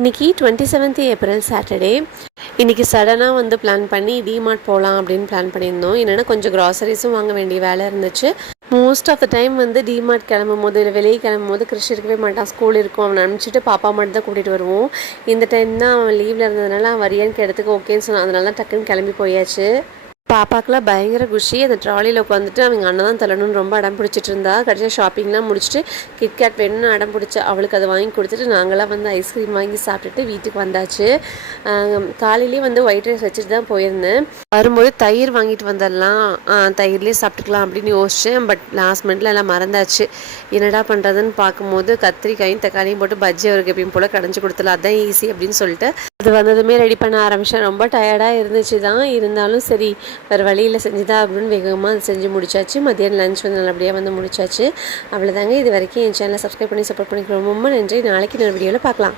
இன்றைக்கி 27th April Saturday. இன்றைக்கி சடனாக வந்து பிளான் பண்ணி டிமார்ட் போகலாம் அப்படின்னு பிளான் பண்ணியிருந்தோம். என்னென்னா கொஞ்சம் க்ராசரிஸும் வாங்க வேண்டிய வேலை இருந்துச்சு. மோஸ்ட் ஆஃப் த டைம் வந்து டிமார்ட் கிளம்பும் போது இல்லை வெளியே கிளம்பும் போது கிறிஷ் இருக்கவே மாட்டான். ஸ்கூல் இருக்கும், அவனை அனுப்பிச்சிட்டு பாப்பா மட்டும் தான் கூட்டிகிட்டு வருவோம். இந்த டைம் தான் அவன் லீவில் இருந்ததுனால அவன் வரியான்னு கேட்டதுக்கு ஓகேன்னு சொன்னான். அதனால தான் டக்குன்னு கிளம்பி போயாச்சு. பாப்பாக்கெலாம் பயங்கர குஷி. அந்த ட்ராலியில் உட்காந்துட்டு அவங்க அண்ணன் தான் தள்ளணும்னு ரொம்ப அடம் பிடிச்சிட்டு இருந்தா. கடைசியாக ஷாப்பிங்லாம் முடிச்சுட்டு கிட்கேட் வேணும்னு அடம் பிடிச்சி அவளுக்கு அதை வாங்கி கொடுத்துட்டு நாங்களாம் வந்து ஐஸ்கிரீம் வாங்கி சாப்பிட்டுட்டு வீட்டுக்கு வந்தாச்சு. காலையிலேயே வந்து ஒயிட் ரைஸ் வச்சுட்டு தான் போயிருந்தேன். வரும்போது தயிர் வாங்கிட்டு வந்துடலாம், தயிர்லேயே சாப்பிட்டுக்கலாம் அப்படின்னு யோசித்தேன். பட் லாஸ்ட் மினிட்ல எல்லாம் மறந்தாச்சு. என்னடா பண்ணுறதுன்னு பார்க்கும்போது கத்திரிக்காயும் தக்காளியும் போட்டு பஜ்ஜி அவருக்கு எப்பயும் போல் கடைஞ்சி கொடுத்துலாம், அதுதான் ஈஸி அப்படின்னு சொல்லிட்டு அது வந்ததுமே ரெடி பண்ண ஆரம்பித்தேன். ரொம்ப டயர்டாக இருந்துச்சு தான், இருந்தாலும் சரி வேறு வழியில் செஞ்சுதான் அப்படின்னு வேகமாக அது செஞ்சு முடிச்சாச்சு. மதியம் லஞ்ச் வந்து நல்லபடியாக வந்து முடிச்சாச்சு. அவ்வளோதாங்க. இது வரைக்கும் என் சேனலை சப்ஸ்கிரைப் பண்ணி சப்போர்ட் பண்ணிக்கிறோம். ரொம்ப நன்றி. நாளைக்கு இன்னொரு வீடியோவில் பார்க்கலாம்.